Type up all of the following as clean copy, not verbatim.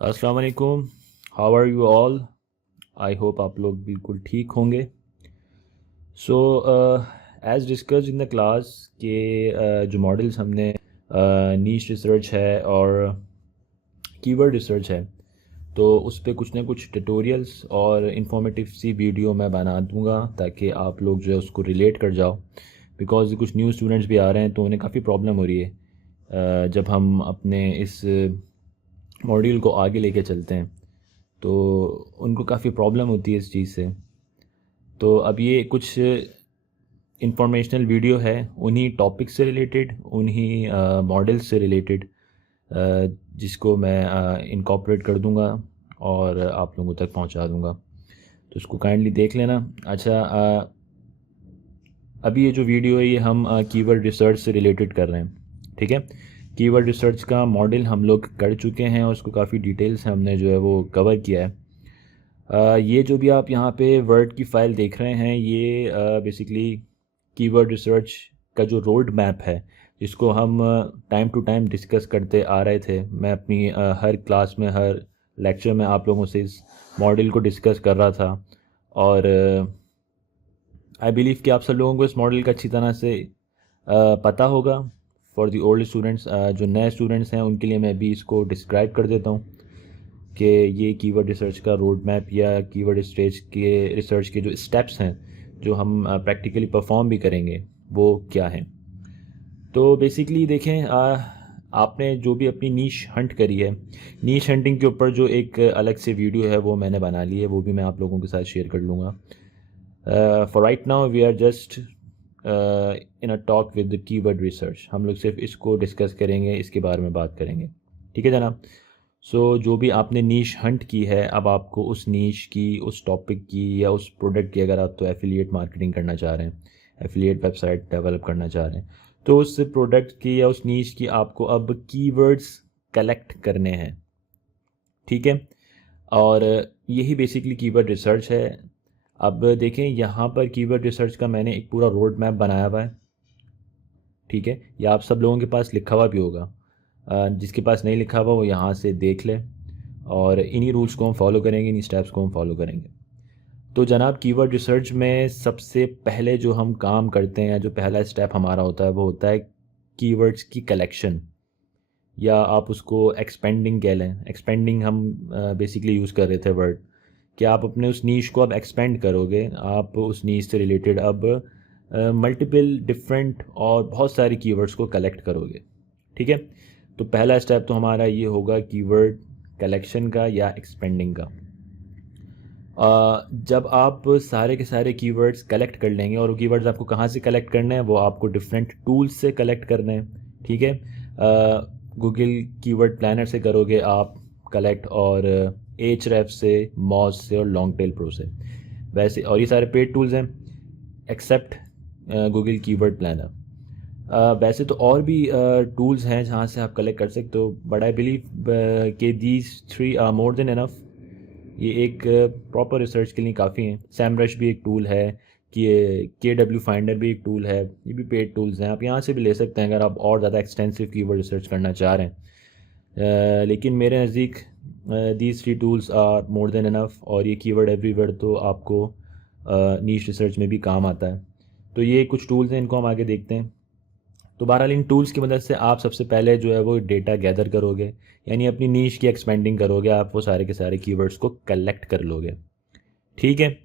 अस्सलाम वालेकुम। How are you all? I hope आप लोग बिल्कुल ठीक होंगे। So as discussed in the class के जो मॉडल्स हमने नीश रिसर्च है और कीवर्ड रिसर्च है, तो उस पर कुछ ना कुछ ट्यूटोरियल्स और इन्फॉर्मेटिव सी वीडियो मैं बना दूंगा ताकि आप लोग जो है उसको रिलेट कर जाओ। बिकॉज कुछ न्यू स्टूडेंट्स भी आ रहे हैं तो उन्हें काफ़ी प्रॉब्लम हो रही है जब हम अपने इस मॉड्यूल को आगे लेके चलते हैं, तो उनको काफ़ी प्रॉब्लम होती है इस चीज़ से। तो अब ये कुछ इंफॉर्मेशनल वीडियो है उन्हीं टॉपिक से रिलेटेड, उन्हीं मॉडल्स से रिलेटेड, जिसको मैं इनकॉर्पोरेट कर दूंगा और आप लोगों तक पहुंचा दूंगा। तो इसको काइंडली देख लेना। अच्छा, अभी ये जो वीडियो है ये हम कीवर्ड रिसर्च से रिलेटेड कर रहे हैं, ठीक है। कीवर्ड रिसर्च का मॉडल हम लोग कर चुके हैं और उसको काफ़ी डिटेल से हमने जो है वो कवर किया है। ये जो भी आप यहाँ पे वर्ड की फ़ाइल देख रहे हैं ये बेसिकली कीवर्ड रिसर्च का जो रोड मैप है, जिसको हम टाइम टू टाइम डिस्कस करते आ रहे थे। मैं अपनी हर क्लास में, हर लेक्चर में आप लोगों से इस मॉडल को डिस्कस कर रहा था। और आई बिलीव कि आप सब लोगों को इस मॉडल का अच्छी तरह से पता होगा। फॉर दी ओल्ड स्टूडेंट्स, जो नए स्टूडेंट्स हैं उनके लिए मैं भी इसको डिस्क्राइब कर देता हूँ कि ये कीवर्ड रिसर्च का रोड मैप या कीवर्ड रिसर्च के जो स्टेप्स हैं जो हम प्रैक्टिकली परफॉर्म भी करेंगे वो क्या हैं। तो बेसिकली देखें, आपने जो भी अपनी नीश हंट करी है, नीश हंटिंग के ऊपर जो एक अलग से वीडियो है वो मैंने बना ली है, वो भी मैं आप लोगों के साथ शेयर कर लूँगा। For right now we are just in a talk with the keyword research. हम लोग सिर्फ इसको डिस्कस करेंगे, इसके बारे में बात करेंगे, ठीक है जनाब। सो जो भी आपने नीश हंट की है, अब आपको उस नीश की, उस टॉपिक की या उस प्रोडक्ट की, अगर आप तो एफिलिएट मार्केटिंग करना चाह रहे हैं, एफिलिएट वेबसाइट डेवलप करना चाह रहे हैं, तो उस प्रोडक्ट की या उस नीश की आपको अब कीवर्ड्स कलेक्ट करने हैं, ठीक है। और यही बेसिकली कीवर्ड रिसर्च है। अब देखें यहाँ पर कीवर्ड रिसर्च का मैंने एक पूरा रोड मैप बनाया हुआ है, ठीक है। ये आप सब लोगों के पास लिखा हुआ भी होगा। जिसके पास नहीं लिखा हुआ वो यहाँ से देख ले, और इन्हीं रूल्स को हम फॉलो करेंगे, इन्हीं स्टेप्स को हम फॉलो करेंगे। तो जनाब, कीवर्ड रिसर्च में सबसे पहले जो हम काम करते हैं, जो पहला स्टेप हमारा होता है, वो होता है कीवर्ड्स की कलेक्शन, या आप उसको एक्सपेंडिंग कह लें। एक्सपेंडिंग हम बेसिकली यूज़ कर रहे थे वर्ड, कि आप अपने उस नीश को अब एक्सपेंड करोगे। आप उस नीश से रिलेटेड अब मल्टीपल डिफरेंट और बहुत सारी कीवर्ड्स को कलेक्ट करोगे, ठीक है। तो पहला स्टेप तो हमारा ये होगा कीवर्ड कलेक्शन का या एक्सपेंडिंग का। जब आप सारे के सारे कीवर्ड्स कलेक्ट कर लेंगे, और वो कीवर्ड्स आपको कहाँ से कलेक्ट करने हैं, वो आपको डिफरेंट टूल्स से कलेक्ट करने हैं, ठीक है। गूगल कीवर्ड प्लानर से करोगे आप कलेक्ट, और एचरेफ से, मॉज से और लॉन्ग टेल प्रो से। वैसे और ये सारे पेड टूल्स हैं एक्सेप्ट गूगल कीवर्ड प्लानर। वैसे तो और भी टूल्स हैं जहाँ से आप कलेक्ट कर सकते हो, बट आई बिलीव कि these three are more than enough. ये एक प्रॉपर रिसर्च के लिए काफ़ी हैं। सैमरश भी एक टूल है, कि KW फाइंडर भी एक टूल है, ये भी पेड टूल्स हैं, आप यहाँ से भी ले सकते हैं अगर आप और ज़्यादा एक्सटेंसिव कीवर्ड रिसर्च करना चाह रहे हैं। लेकिन मेरे नज़दीक these three tools are more than enough, और ये कीवर्ड एवरीवेयर तो आपको नीश रिसर्च में भी काम आता है। तो ये कुछ टूल्स हैं, इनको हम आगे देखते हैं। तो बहरहाल इन टूल्स की मदद से आप सबसे पहले जो है वो डेटा गैदर करोगे, यानी अपनी नीश की एक्सपेंडिंग करोगे, आप वो सारे के सारे कीवर्ड्स को कलेक्ट कर लोगे, ठीक है।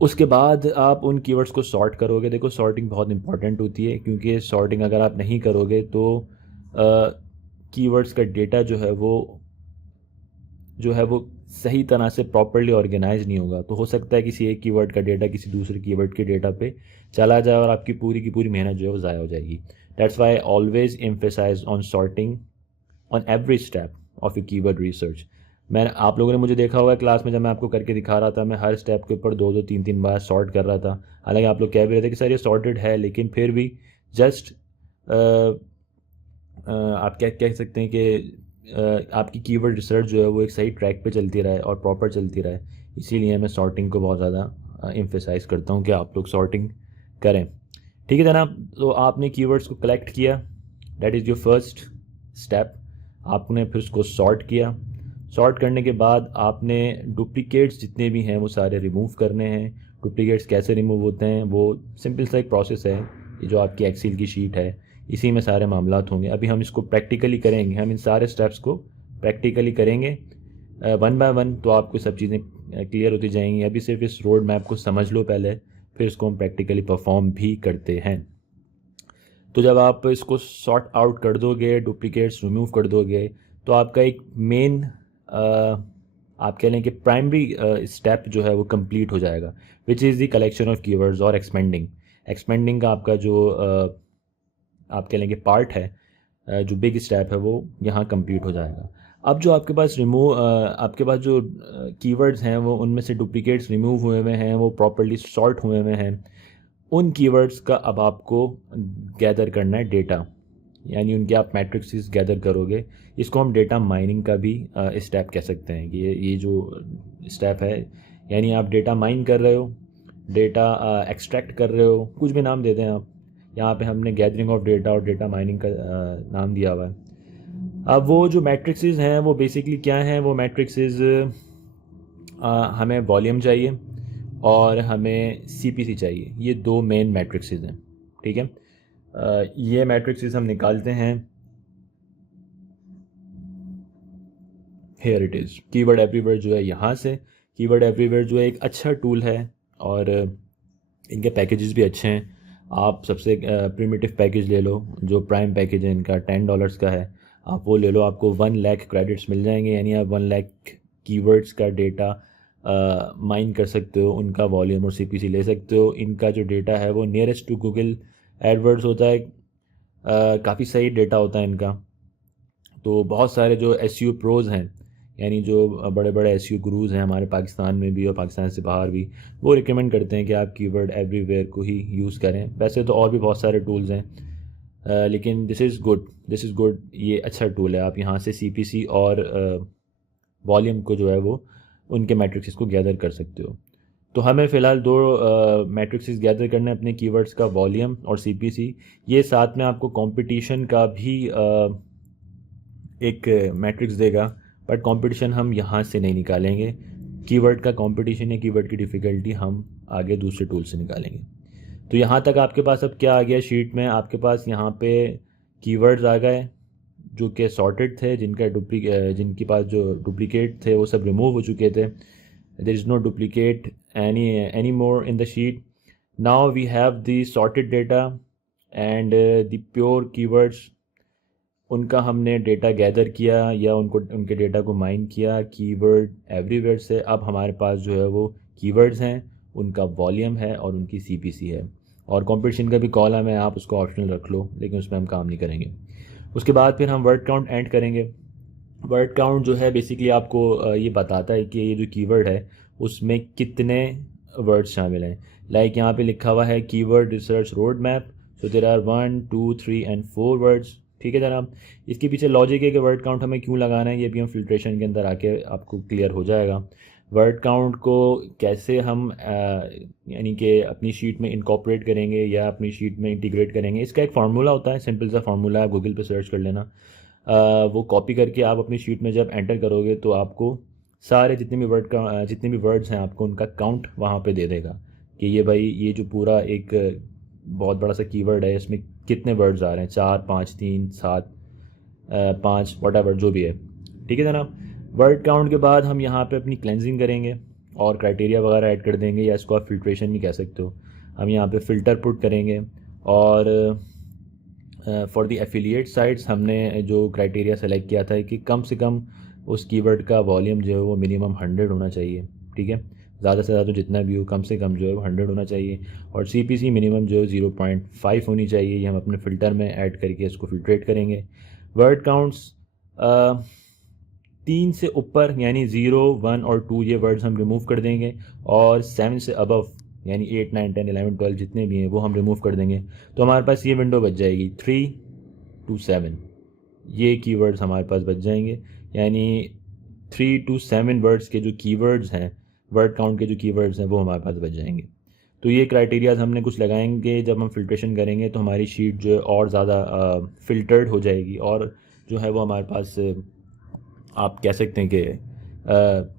उसके बाद आप उन कीवर्ड्स को सॉर्ट करोगे। देखो, सॉर्टिंग बहुत इंपॉर्टेंट होती है, क्योंकि सॉर्टिंग अगर आप नहीं करोगे तो कीवर्ड्स का डेटा जो है वो सही तरह से प्रॉपरली ऑर्गेनाइज नहीं होगा। तो हो सकता है किसी एक कीवर्ड का डेटा किसी दूसरे कीवर्ड के डेटा पे चला जाए और आपकी पूरी की पूरी मेहनत जो है वो ज़ाया हो जाएगी। That's why always emphasize on sorting on every step of a keyword research. मैं, आप लोगों ने मुझे देखा होगा क्लास में जब मैं आपको करके दिखा रहा था, मैं हर स्टेप के ऊपर दो दो तीन तीन बार सॉर्ट कर रहा था। हालांकि आप लोग कह भी रहे थे कि सर ये सॉर्टेड है, लेकिन फिर भी जस्ट आप क्या कह सकते हैं कि आपकी कीवर्ड रिसर्च जो है वो एक सही ट्रैक पे चलती रहे और प्रॉपर चलती रहे। इसीलिए मैं सॉर्टिंग को बहुत ज़्यादा एम्फेसाइज करता हूँ कि आप लोग सॉर्टिंग करें, ठीक है जनाब। तो आपने कीवर्ड्स को कलेक्ट किया, that is your first step. आपने फिर उसको सॉर्ट किया। सॉर्ट करने के बाद आपने डुप्लीकेट्स जितने भी हैं वो सारे रिमूव करने हैं। डुप्लीकेट्स कैसे रिमूव होते हैं, वो सिंपल सा एक प्रोसेस है। ये जो आपकी एक्सेल की शीट है इसी में सारे मामलात होंगे। अभी हम इसको प्रैक्टिकली करेंगे, हम इन सारे स्टेप्स को प्रैक्टिकली करेंगे वन बाय वन, तो आपको सब चीज़ें क्लियर होती जाएंगी। अभी सिर्फ इस रोड मैप को समझ लो पहले, फिर इसको हम प्रैक्टिकली परफॉर्म भी करते हैं। तो जब आप इसको सॉर्ट आउट कर दोगे, डुप्लीकेट्स रिमूव कर दोगे, तो आपका एक मेन आप कह लें कि प्राइमरी स्टेप जो है वो कंप्लीट हो जाएगा, which is the collection of keywords और एक्सपेंडिंग। एक्सपेंडिंग का आपका जो आप कह लें कि पार्ट है, जो बिग स्टेप है, वो यहाँ कंप्लीट हो जाएगा। अब जो आपके पास आपके पास जो कीवर्ड्स हैं वो उनमें से डुप्लीकेट्स रिमूव हुए हुए हैं, वो प्रॉपर्ली सॉर्ट हुए हुए हैं। उन कीवर्ड्स का अब आपको गैदर करना है डेटा, यानी उनके आप मैट्रिक्स गैदर करोगे। इसको हम डेटा माइनिंग का भी स्टेप कह सकते हैं कि ये जो स्टेप है, यानी आप डेटा माइन कर रहे हो, डेटा एक्सट्रैक्ट कर रहे हो, कुछ भी नाम दे दें आप। यहाँ पे हमने गैदरिंग ऑफ डेटा और डेटा माइनिंग का नाम दिया हुआ है। अब वो जो मैट्रिक्सेस हैं वो बेसिकली क्या हैं, वो मैट्रिक्सेस हमें वॉल्यूम चाहिए और हमें सीपीसी चाहिए। ये दो मेन मैट्रिक्सेस हैं, ठीक है। ये मैट्रिक्सेस हम निकालते हैं। Here it is. Keyword everywhere जो है यहाँ से, कीवर्ड एवरीवेयर जो है एक अच्छा टूल है और इनके पैकेजेस भी अच्छे हैं। आप सबसे प्रिमिटिव पैकेज ले लो, जो प्राइम पैकेज है इनका $10 का है, आप वो ले लो। आपको 1 लाख क्रेडिट्स मिल जाएंगे, यानी आप 1 लाख कीवर्ड्स का डेटा माइन कर सकते हो, उनका वॉल्यूम और सीपीसी ले सकते हो। इनका जो डेटा है वो नियरेस्ट टू गूगल एडवर्ड्स होता है, काफ़ी सही डेटा होता है इनका। तो बहुत सारे जो एसईओ प्रोज हैं, यानी जो बड़े बड़े एसईओ गुरुज हैं हमारे पाकिस्तान में भी और पाकिस्तान से बाहर भी, वो रिकमेंड करते हैं कि आप कीवर्ड एवरीवेयर को ही यूज़ करें। वैसे तो और भी बहुत सारे टूल्स हैं, लेकिन दिस इज़ गुड, ये अच्छा टूल है। आप यहाँ से सीपीसी और वॉल्यूम को जो है वो उनके मैट्रिक्स को गैदर कर सकते हो। तो हमें फ़िलहाल दो मैट्रिक्स गैदर करने हैं अपने कीवर्ड्स का, वॉल्यूम और सीपीसी। ये साथ में आपको कंपटीशन का भी एक मैट्रिक्स देगा, बट कंपटीशन हम यहाँ से नहीं निकालेंगे। कीवर्ड का कंपटीशन या कीवर्ड की डिफ़िकल्टी हम आगे दूसरे टूल से निकालेंगे। तो यहाँ तक आपके पास अब क्या आ गया शीट में, आपके पास यहाँ पे कीवर्ड्स आ गए जो कि सॉर्टेड थे, जिनके पास जो डुप्लीकेट थे वो सब रिमूव हो चुके थे। There is no duplicate any more in the sheet. Now we have the sorted data and the pure keywords. उनका हमने डेटा गैदर किया या उनके डेटा को माइन किया कीवर्ड एवरीवेयर से। अब हमारे पास जो है वो कीवर्ड्स हैं, उनका वॉल्यूम है और उनकी सीपीसी है। और कंपटीशन का भी कॉलम है, आप उसको ऑप्शनल रख लो, लेकिन उसमें हम काम नहीं करेंगे। उसके बाद फिर हम वर्ड काउंट ऐड करेंगे। वर्ड काउंट जो है बेसिकली आपको ये बताता है कि ये जो कीवर्ड है उसमें कितने वर्ड्स शामिल हैं। लाइक यहाँ पे लिखा हुआ है keyword research road map, so there are 1 2 3 and 4 words, ठीक है जनाब। इसके पीछे लॉजिक है कि वर्ड काउंट हमें क्यों लगाना है, ये भी हम फिल्ट्रेशन के अंदर आके आपको क्लियर हो जाएगा। वर्ड काउंट को कैसे हम यानी कि अपनी शीट में इनकॉर्पोरेट करेंगे या अपनी शीट में इंटीग्रेट करेंगे, इसका एक फार्मूला होता है, सिंपल सा फार्मूला है, गूगल पे सर्च कर लेना। वो कॉपी करके आप अपनी शीट में जब एंटर करोगे तो आपको सारे जितने भी वर्ड्स हैं आपको उनका काउंट वहाँ पे दे देगा कि ये भाई ये जो पूरा एक बहुत बड़ा सा कीवर्ड है इसमें कितने वर्ड्स आ रहे हैं, 4 5 3 7 5 वॉटएवर जो भी है, ठीक है जनाब। वर्ड काउंट के बाद हम यहाँ पे अपनी क्लेंजिंग करेंगे और क्राइटेरिया वगैरह ऐड कर देंगे, या इसको आप फिल्ट्रेशन भी कह सकते हो। हम यहाँ पे फ़िल्टर पुट करेंगे और फॉर द एफिलिएट साइट्स हमने जो क्राइटेरिया सेलेक्ट किया था कि कम से कम उस कीवर्ड का वॉल्यूम जो है वो मिनिमम 100 होना चाहिए, ठीक है। ज़्यादा से ज़्यादा जितना भी हो, कम से कम जो है वो 100 होना चाहिए। और सीपीसी मिनिमम जो है 0.5 होनी चाहिए। ये हम अपने फ़िल्टर में ऐड करके इसको फिल्ट्रेट करेंगे। वर्ड काउंट्स 3 से ऊपर यानी 0 1 और 2 ये वर्ड्स हम रिमूव कर देंगे, और 7 से अबव यानी 8 9 10 11 12 जितने भी हैं वो हम रिमूव कर देंगे। तो हमारे पास ये विंडो बच जाएगी 3 to 7, ये कीवर्ड्स हमारे पास बच जाएंगे। यानी 3 to 7 वर्ड्स के जो कीवर्ड्स हैं, वर्ड काउंट के जो कीवर्ड्स हैं वो हमारे पास बच जाएंगे। तो ये क्राइटेरियाज हमने कुछ लगाएंगे, जब हम फिल्ट्रेशन करेंगे तो हमारी शीट जो है और ज़्यादा फ़िल्टर्ड हो जाएगी और जो है वो हमारे पास आप कह सकते हैं कि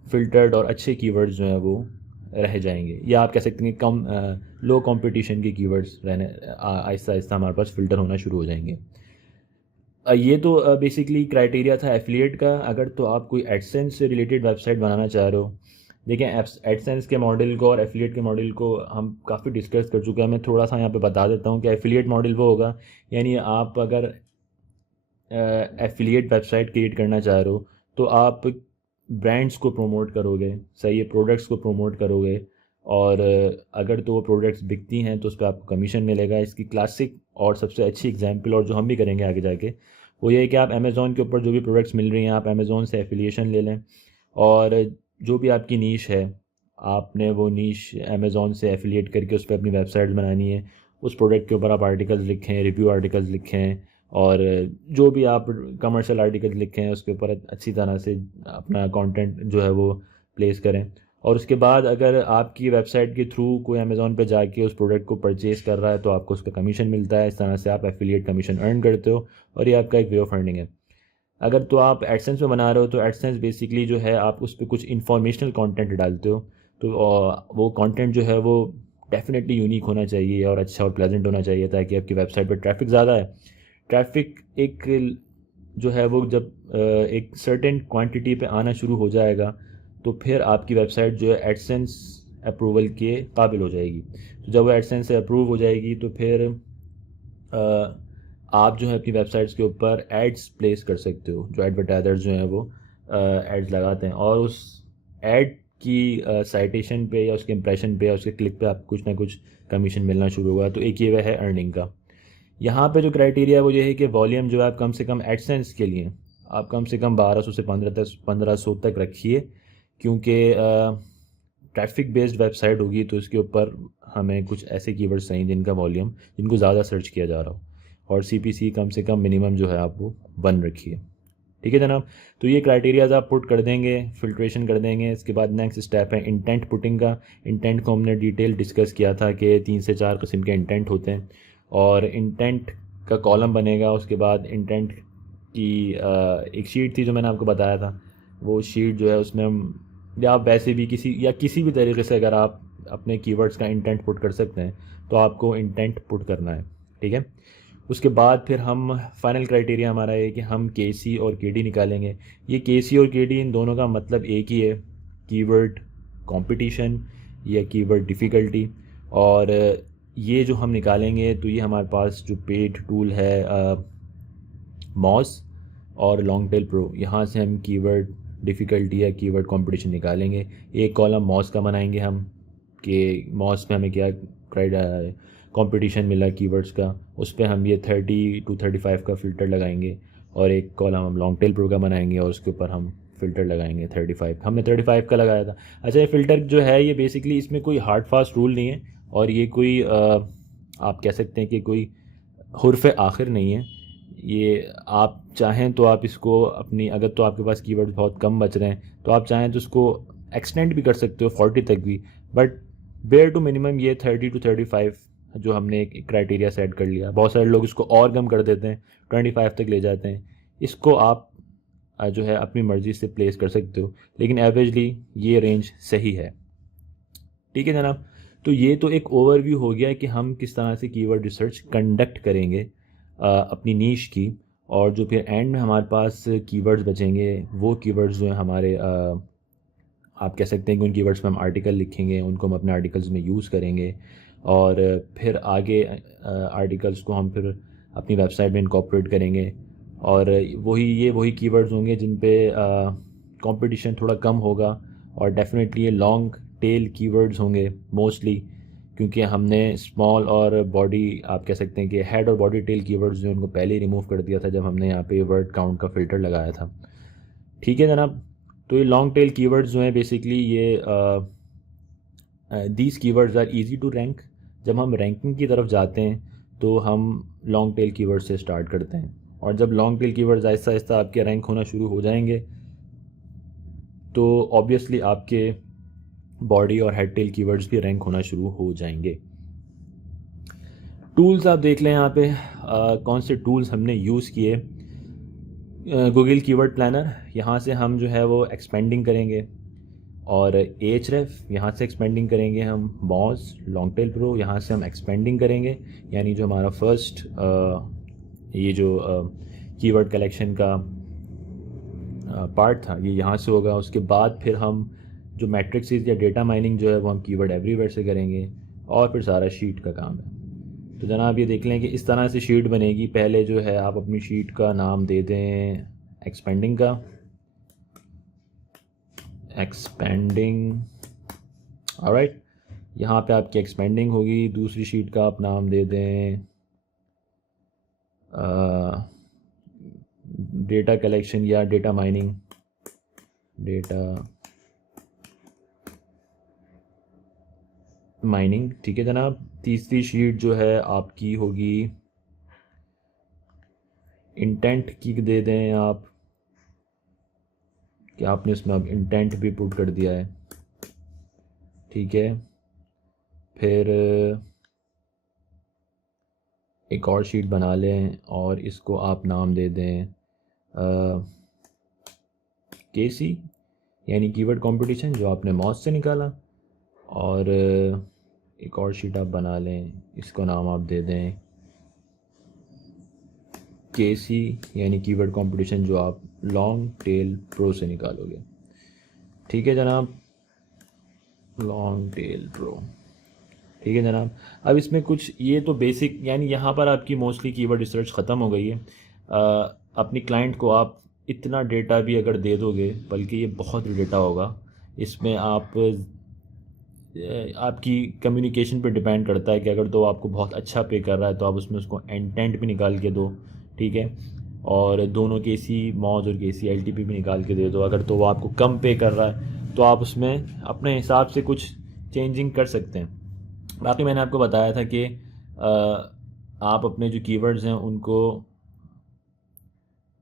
फ़िल्टर्ड और अच्छे कीवर्ड्स जो हैं वो रह जाएंगे, या आप कह सकते हैं कि कम लो कंपटीशन के कीवर्ड्स रहने आहिस्ता आहिस्ता हमारे पास फ़िल्टर होना शुरू हो जाएंगे। ये तो बेसिकली क्राइटेरिया था एफिलिएट का। अगर तो आप कोई एडसेंस से रिलेटेड वेबसाइट बनाना चाह रहे हो, देखें एडसेंस के मॉडल को और एफिलिएट के मॉडल को हम काफ़ी डिस्कस कर चुके हैं। मैं थोड़ा सा यहाँ पे बता देता हूँ कि एफिलिएट मॉडल वो होगा, यानी आप अगर एफिलिएट वेबसाइट क्रिएट करना चाह रहे हो तो आप ब्रांड्स को प्रमोट करोगे, सही है, प्रोडक्ट्स को प्रमोट करोगे, और अगर तो वो प्रोडक्ट्स बिकती हैं तो उस पर आपको कमीशन मिलेगा। इसकी क्लासिक और सबसे अच्छी एग्जांपल, और जो हम भी करेंगे आगे जाके, वो ये है कि आप अमेज़ॉन के ऊपर जो भी प्रोडक्ट्स मिल रही हैं आप अमेज़ॉन से एफिलिएशन ले लें, और जो भी आपकी नीश है आपने वो नीश अमेज़ॉन से एफिलिएट करके उस पर अपनी वेबसाइट बनानी है। उस प्रोडक्ट के ऊपर आप आर्टिकल्स लिखें, रिव्यू आर्टिकल्स लिखें, और जो भी आप कमर्शियल आर्टिकल्स लिखे हैं उसके ऊपर अच्छी तरह से अपना कंटेंट जो है वो प्लेस करें। और उसके बाद अगर आपकी वेबसाइट के थ्रू कोई अमेज़ॉन पे जाके उस प्रोडक्ट को परचेज़ कर रहा है तो आपको उसका कमीशन मिलता है। इस तरह से आप एफिलिएट कमीशन अर्न करते हो, और ये आपका एक वे ऑफ अर्निंग है। अगर तो आप एडसेंस में बना रहे हो तो एडसेंस बेसिकली जो है आप उस पर कुछ इंफॉर्मेशनल कंटेंट डालते हो, तो वो कंटेंट जो है वो डेफिनेटली यूनिक होना चाहिए और अच्छा और प्लेजेंट होना चाहिए, ताकि आपकी वेबसाइट पर ट्रैफिक ज़्यादा है। ट्रैफिक एक जो है वो जब एक सर्टेन क्वांटिटी पे आना शुरू हो जाएगा तो फिर आपकी वेबसाइट जो है एडसेंस अप्रूवल के काबिल हो जाएगी। तो जब वो एडसेंस से अप्रूव हो जाएगी तो फिर आप जो है अपनी वेबसाइट्स के ऊपर एड्स प्लेस कर सकते हो। जो एडवर्टाइजर्स जो हैं वो एड्स लगाते हैं, और उस एड की साइटेशन पे या उसके इंप्रेशन पे या उसके क्लिक पे आपको कुछ ना कुछ कमीशन मिलना शुरू होगा। तो एक ये वह है अर्निंग का। यहाँ पे जो क्राइटेरिया है वो ये है कि वॉल्यूम जो है आप कम से कम एडसेंस के लिए आप कम से कम 1200 से 1500 तक रखिए, क्योंकि ट्रैफिक बेस्ड वेबसाइट होगी तो इसके ऊपर हमें कुछ ऐसे कीवर्ड्स चाहिए जिनका वॉल्यूम जिनको ज़्यादा सर्च किया जा रहा हो, और सीपीसी कम से कम मिनिमम जो है आप वो 1 रखिए। ठीक है जनाब। तो ये क्राइटेरियाज आप पुट कर देंगे, फिल्ट्रेशन कर देंगे। इसके बाद नेक्स्ट स्टेप है इंटेंट पुटिंग का। इंटेंट को हमने डिटेल डिस्कस किया था कि 3 से 4 किस्म के इंटेंट होते हैं, और इंटेंट का कॉलम बनेगा। उसके बाद इंटेंट की एक शीट थी जो मैंने आपको बताया था, वो शीट जो है उसमें हम, या आप वैसे भी किसी भी तरीके से अगर आप अपने कीवर्ड्स का इंटेंट पुट कर सकते हैं तो आपको इंटेंट पुट करना है। ठीक है। उसके बाद फिर हम फाइनल क्राइटेरिया हमारा है कि हम केसी और केडी निकालेंगे। ये केसी और केडी इन दोनों का मतलब एक ही है, कीवर्ड कंपटीशन या कीवर्ड डिफ़िकल्टी। और ये जो हम निकालेंगे तो ये हमारे पास जो पेड टूल है मॉस और लॉन्ग टेल प्रो, यहाँ से हम कीवर्ड डिफ़िकल्टी या कीवर्ड कंपटीशन निकालेंगे। एक कॉलम मॉस का बनाएंगे हम कि मॉस में हमें क्या कंपटीशन मिला कीवर्ड्स का, उस पर हम ये 30 to 35 का फ़िल्टर लगाएंगे। और एक कॉलम हम लॉन्ग टेल प्रो का बनाएंगे और उसके ऊपर हम फ़िल्टर लगाएंगे 35। हमने 35 का लगाया था। अच्छा, ये फ़िल्टर जो है ये बेसिकली इसमें कोई हार्ड फास्ट रूल नहीं है, और ये कोई आप कह सकते हैं कि कोई हुर्फ़ आखिर नहीं है। ये आप चाहें तो आप इसको अपनी, अगर तो आपके पास कीवर्ड बहुत कम बच रहे हैं तो आप चाहें तो उसको एक्सटेंड भी कर सकते हो 40 तक भी, बट बेयर टू मिनिमम ये 30 to 35 जो हमने एक क्राइटेरिया सेट कर लिया। बहुत सारे लोग इसको और कम कर देते हैं, 25 तक ले जाते हैं। इसको आप जो है अपनी मर्ज़ी से प्लेस कर सकते हो, लेकिन एवरेजली ये रेंज सही है। ठीक है जनाब। तो ये तो एक ओवरव्यू हो गया कि हम किस तरह से कीवर्ड रिसर्च कंडक्ट करेंगे अपनी नीश की, और जो फिर एंड में हमारे पास कीवर्ड्स बचेंगे वो कीवर्ड्स जो हैं हमारे आप कह सकते हैं कि उन कीवर्ड्स में हम आर्टिकल लिखेंगे, उनको हम अपने आर्टिकल्स में यूज़ करेंगे, और फिर आगे आर्टिकल्स को हम फिर अपनी वेबसाइट में इनकॉर्पोरेट करेंगे। और वही कीवर्ड्स होंगे जिन पे कंपटीशन थोड़ा कम होगा, और डेफिनेटली ये लॉन्ग टेल कीवर्ड्स होंगे मोस्टली, क्योंकि हमने स्मॉल और बॉडी, आप कह सकते हैं कि हेड और बॉडी टेल कीवर्ड्स जो उनको पहले ही रिमूव कर दिया था जब हमने यहाँ पे वर्ड काउंट का फ़िल्टर लगाया था। ठीक है जनाब। तो ये लॉन्ग टेल कीवर्ड्स जो हैं बेसिकली ये these keywords are easy to rank. जब हम रैंकिंग की तरफ जाते हैं तो हम लॉन्ग टेल कीवर्ड से स्टार्ट करते हैं, और जब long tail keywords Aahista Aahista आपके रैंक होना शुरू हो जाएंगे तो ऑब्वियसली आपके बॉडी और हेड टेल कीवर्ड्स भी रैंक होना शुरू हो जाएंगे। टूल्स आप देख लें यहाँ पे कौन से टूल्स हमने यूज़ किए। गूगल कीवर्ड प्लानर, यहाँ से हम जो है वो एक्सपेंडिंग करेंगे, और एचरेफ यहाँ से एक्सपेंडिंग करेंगे हम, मॉज लॉन्ग टेल प्रो यहाँ से हम एक्सपेंडिंग करेंगे, यानी जो हमारा फर्स्ट ये जो कीवर्ड कलेक्शन का पार्ट था ये यहाँ से होगा। उसके बाद फिर हम जो मैट्रिक्स या डेटा माइनिंग जो है वो हम कीवर्ड एवरीवेयर से करेंगे, और फिर सारा शीट का काम है। तो जनाब ये देख लें कि इस तरह से शीट बनेगी। पहले जो है आप अपनी शीट का नाम दे दें एक्सपेंडिंग का, एक्सपेंडिंग, ऑलराइट। यहाँ पे आपकी एक्सपेंडिंग होगी। दूसरी शीट का आप नाम दे दें डेटा कलेक्शन या डेटा माइनिंग, डेटा माइनिंग, ठीक है जनाब। तीसरी शीट जो है आपकी होगी इंटेंट की, दे दें आप कि आपने इसमें अब इंटेंट भी पुट कर दिया है, ठीक है। फिर एक और शीट बना लें और इसको आप नाम दे दें केसी, यानी कीवर्ड कंपटीशन जो आपने मॉस से निकाला। और एक और शीट आप बना लें, इसको नाम आप दे दें केसी, यानी कीवर्ड कंपटीशन जो आप लॉन्ग टेल प्रो से निकालोगे, ठीक है जनाब, लॉन्ग टेल प्रो, ठीक है जनाब। अब इसमें कुछ ये तो बेसिक, यानी यहाँ पर आपकी मोस्टली कीवर्ड रिसर्च ख़त्म हो गई है। अपनी क्लाइंट को आप इतना डेटा भी अगर दे दोगे, बल्कि ये बहुत डेटा होगा, इसमें आप आपकी कम्युनिकेशन पे डिपेंड करता है कि अगर तो आपको बहुत अच्छा पे कर रहा है तो आप उसमें उसको इंटेंट भी निकाल के दो, ठीक है, और दोनों केसी मॉज और केसी एलटीपी भी निकाल के दे दो। अगर तो वो आपको कम पे कर रहा है तो आप उसमें अपने हिसाब से कुछ चेंजिंग कर सकते हैं। बाकी मैंने आपको बताया था कि आप अपने जो कीवर्ड्स हैं उनको,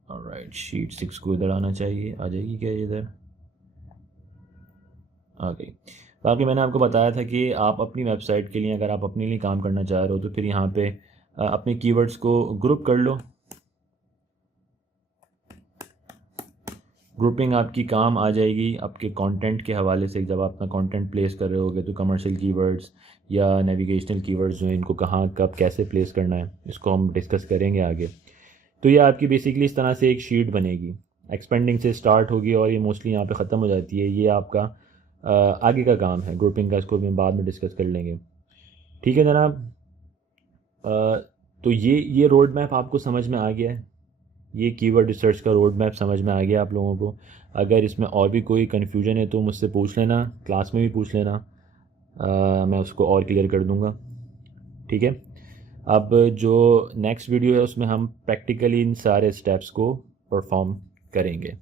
ऑलराइट, शीट 6 को इधर आना चाहिए, आ जाएगी क्या इधर, आ गई। बाकी मैंने आपको बताया था कि आप अपनी वेबसाइट के लिए अगर आप अपने लिए काम करना चाह रहे हो तो फिर यहाँ पे अपने कीवर्ड्स को ग्रुप कर लो। ग्रुपिंग आपकी काम आ जाएगी आपके कंटेंट के हवाले से। जब आप अपना कंटेंट प्लेस कर रहे होगे तो कमर्शियल कीवर्ड्स या नेविगेशनल कीवर्ड्स जो हैं इनको कहाँ कब कैसे प्लेस करना है, इसको हम डिस्कस करेंगे आगे। तो ये आपकी बेसिकली इस तरह से एक शीट बनेगी, एक्सपेंडिंग से स्टार्ट होगी और ये मोस्टली यहाँ पे ख़त्म हो जाती है। ये आपका आगे का काम है ग्रुपिंग का, इसको भी बाद में डिस्कस कर लेंगे, ठीक है जनाब। तो ये रोड मैप आपको समझ में आ गया है, ये कीवर्ड रिसर्च का रोड मैप समझ में आ गया आप लोगों को। अगर इसमें और भी कोई कन्फ्यूजन है तो मुझसे पूछ लेना, क्लास में भी पूछ लेना, मैं उसको और क्लियर कर दूंगा, ठीक है। अब जो नेक्स्ट वीडियो है उसमें हम प्रैक्टिकली इन सारे स्टेप्स को परफॉर्म करेंगे।